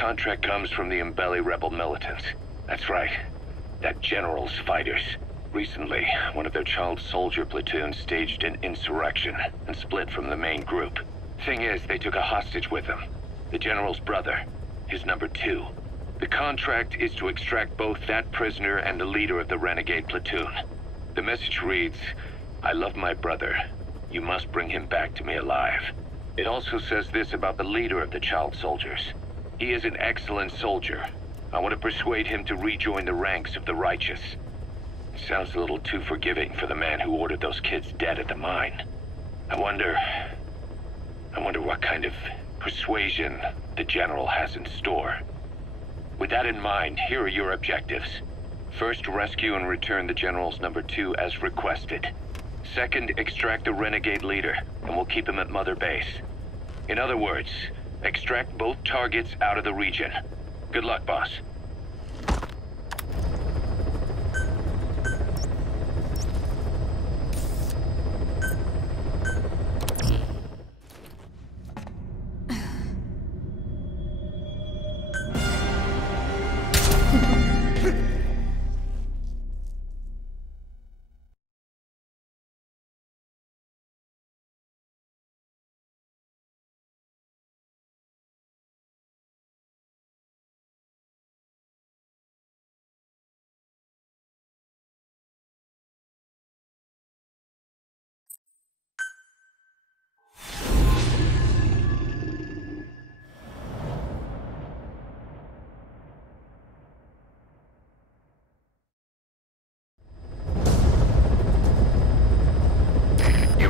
contract comes from the Mbeli rebel militants. That's right. That general's fighters. Recently, one of their child soldier platoons staged an insurrection and split from the main group. Thing is, they took a hostage with them. The general's brother. His number 2. The contract is to extract both that prisoner and the leader of the renegade platoon. The message reads, "I love my brother. You must bring him back to me alive." It also says this about the leader of the child soldiers. He is an excellent soldier. I want to persuade him to rejoin the ranks of the righteous. Sounds a little too forgiving for the man who ordered those kids dead at the mine. I wonder what kind of persuasion the general has in store. With that in mind, here are your objectives. First, rescue and return the general's number 2 as requested. Second, extract the renegade leader, and we'll keep him at Mother Base. In other words, extract both targets out of the region. Good luck, boss.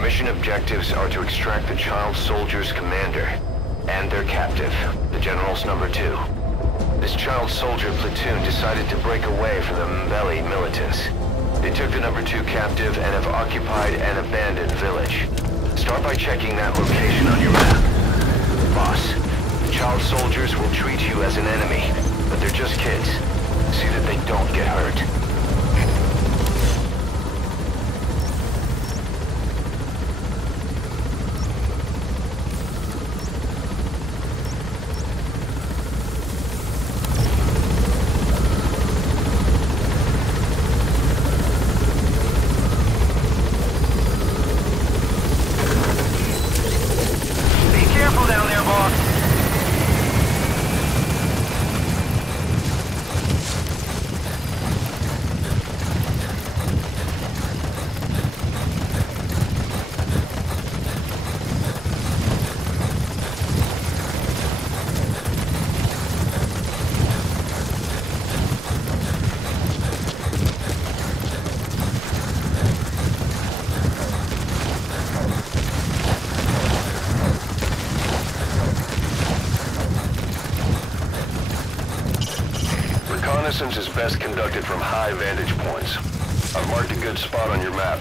Mission objectives are to extract the child soldier's commander and their captive, the general's number 2. This child soldier platoon decided to break away from the Mbeli militants. They took the number 2 captive and have occupied an abandoned village. Start by checking that location on your map. Boss, the child soldiers will treat you as an enemy, but they're just kids. See that they don't get hurt. Reconnaissance is best conducted from high vantage points. I've marked a good spot on your map.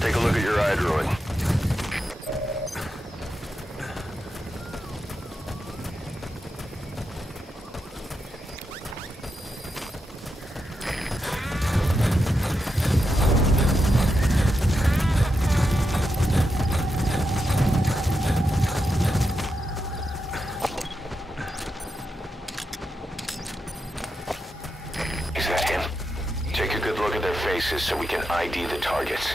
Take a look at your iDroid. So we can ID the targets.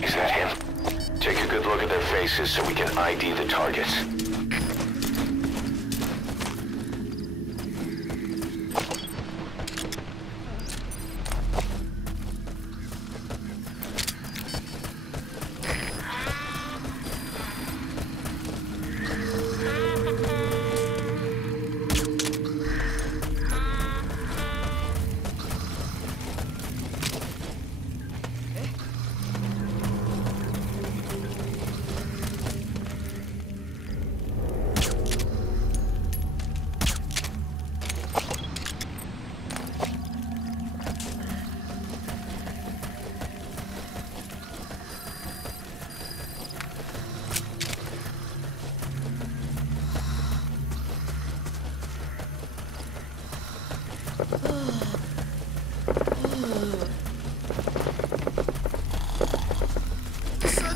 Is that him? Take a good look at their faces so we can ID the targets.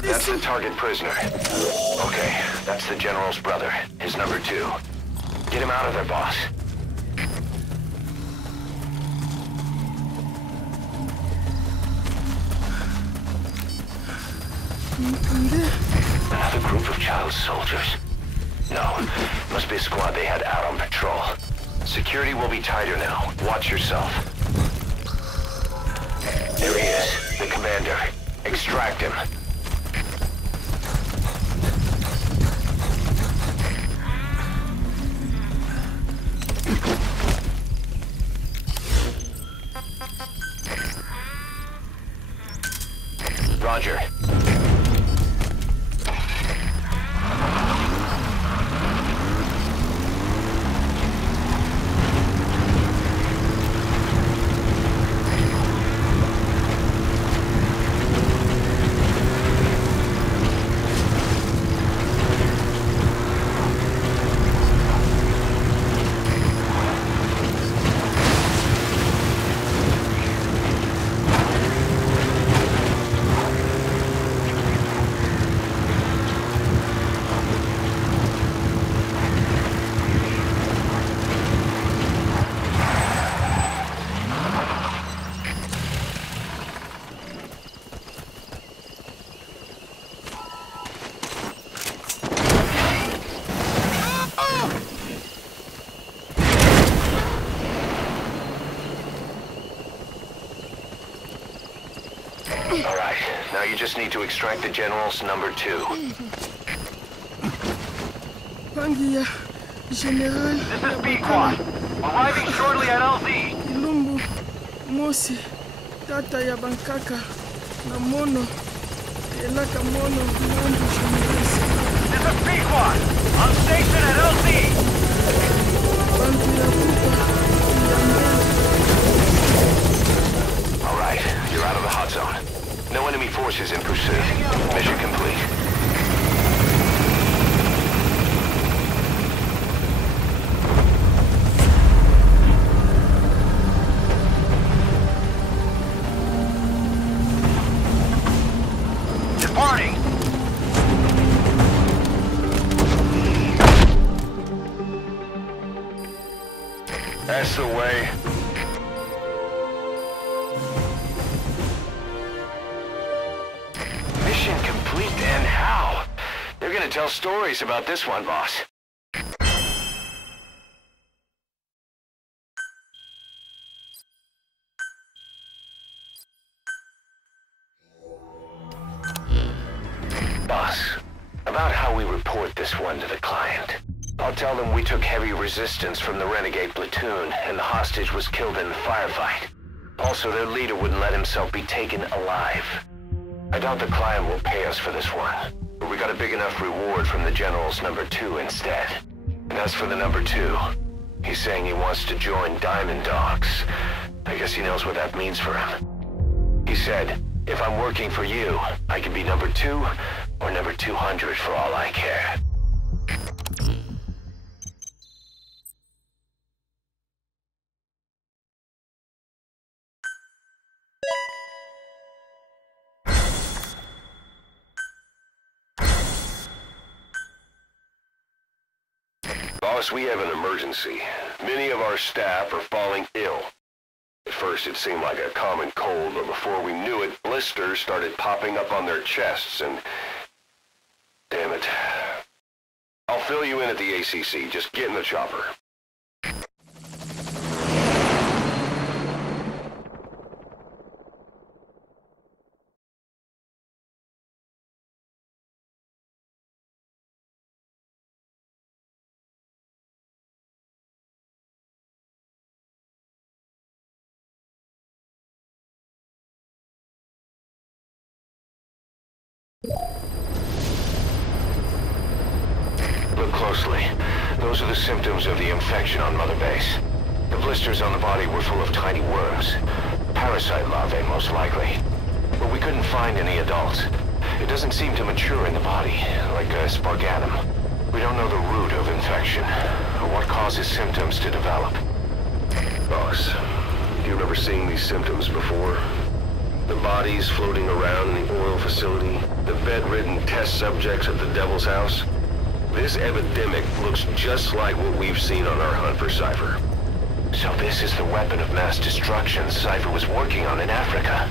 That's the target prisoner. Okay, that's the general's brother, his number 2. Get him out of there, boss. Another group of child soldiers. No, must be a squad they had out on patrol. Security will be tighter now. Watch yourself. There he is, the commander. Extract him. Roger. Alright, now you just need to extract the general's number 2. Pangia, General. This is B-Quad. Arriving shortly at LZ. Ilumbu, Mosi, Tata ya Bankaka, na Mono, Elaka Mono, Nandu General. This is B-Quad. On station at LZ. Pangia Pupa, Alright, you're out of the hot zone. No enemy forces in pursuit. Mission complete. Departing. That's the way. Mission complete, and how? They're gonna tell stories about this one, boss. Boss, about how we report this one to the client. I'll tell them we took heavy resistance from the renegade platoon, and the hostage was killed in the firefight. Also, their leader wouldn't let himself be taken alive. I doubt the client will pay us for this one, but we got a big enough reward from the general's number 2 instead. And as for the number 2, he's saying he wants to join Diamond Dogs. I guess he knows what that means for him. He said, if I'm working for you, I can be number 2 or number 200 for all I care. Boss, we have an emergency. Many of our staff are falling ill. At first it seemed like a common cold, but before we knew it, blisters started popping up on their chests and... Damn it. I'll fill you in at the ACC. Just get in the chopper. Look closely. Those are the symptoms of the infection on Mother Base. The blisters on the body were full of tiny worms. Parasite larvae, most likely. But we couldn't find any adults. It doesn't seem to mature in the body, like a spargatum. We don't know the root of infection, or what causes symptoms to develop. Boss, You remember seeing these symptoms before? The bodies floating around in the oil facility, the bedridden test subjects at the Devil's House. This epidemic looks just like what we've seen on our hunt for Cypher. So this is the weapon of mass destruction Cypher was working on in Africa.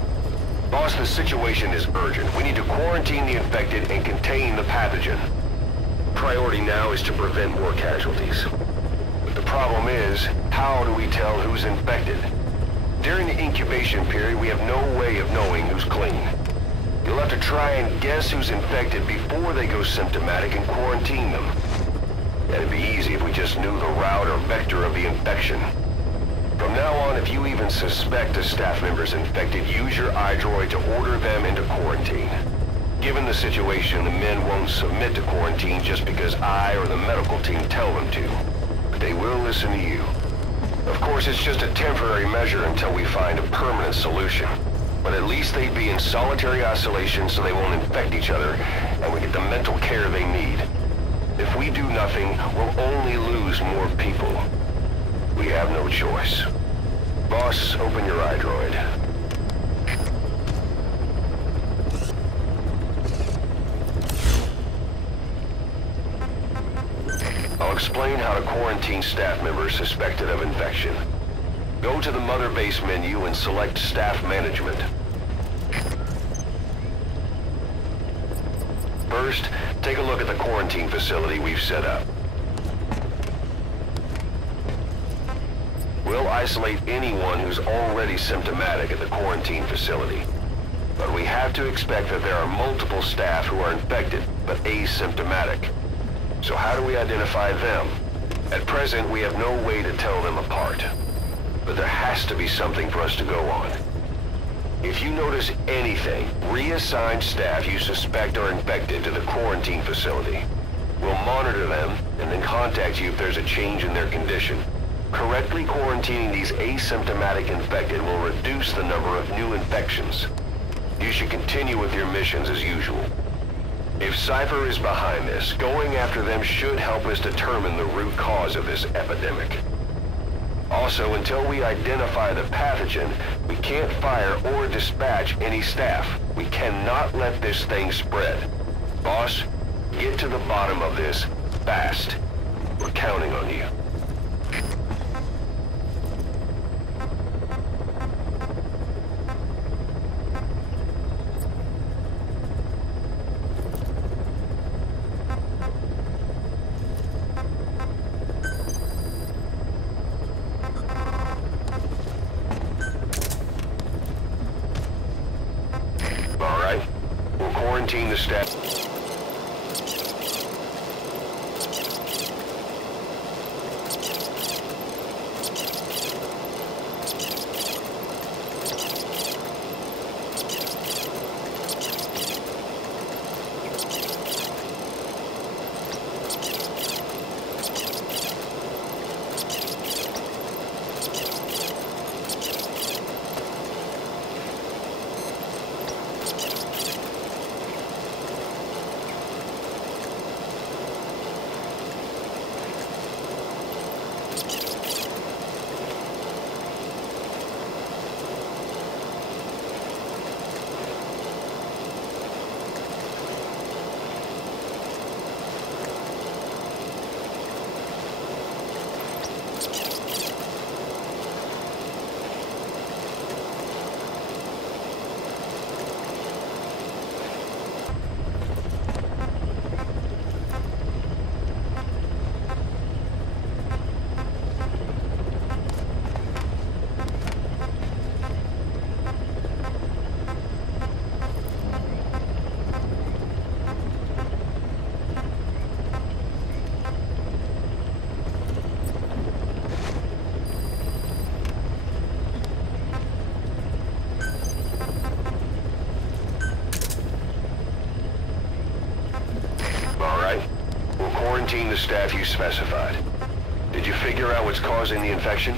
Boss, the situation is urgent. We need to quarantine the infected and contain the pathogen. Priority now is to prevent more casualties. But the problem is, how do we tell who's infected? During the incubation period, we have no way of knowing who's clean. You'll have to try and guess who's infected before they go symptomatic and quarantine them. It'd be easy if we just knew the route or vector of the infection. From now on, if you even suspect a staff member's infected, use your iDroid to order them into quarantine. Given the situation, the men won't submit to quarantine just because I or the medical team tell them to. But they will listen to you. Of course, it's just a temporary measure until we find a permanent solution. But at least they'd be in solitary isolation so they won't infect each other, and we get the mental care they need. If we do nothing, we'll only lose more people. We have no choice. Boss, open your iDroid. I'll explain how to quarantine staff members suspected of infection. Go to the Mother Base menu and select Staff Management. First, take a look at the quarantine facility we've set up. We'll isolate anyone who's already symptomatic at the quarantine facility. But we have to expect that there are multiple staff who are infected, but asymptomatic. So how do we identify them? At present, we have no way to tell them apart. But there has to be something for us to go on. If you notice anything, reassign staff you suspect are infected to the quarantine facility. We'll monitor them and then contact you if there's a change in their condition. Correctly quarantining these asymptomatic infected will reduce the number of new infections. You should continue with your missions as usual. If Cypher is behind this, going after them should help us determine the root cause of this epidemic. Also, until we identify the pathogen, we can't fire or dispatch any staff. We cannot let this thing spread. Boss, get to the bottom of this fast. We're counting on you. Quarantine the staff. The staff you specified. Did you figure out what's causing the infection?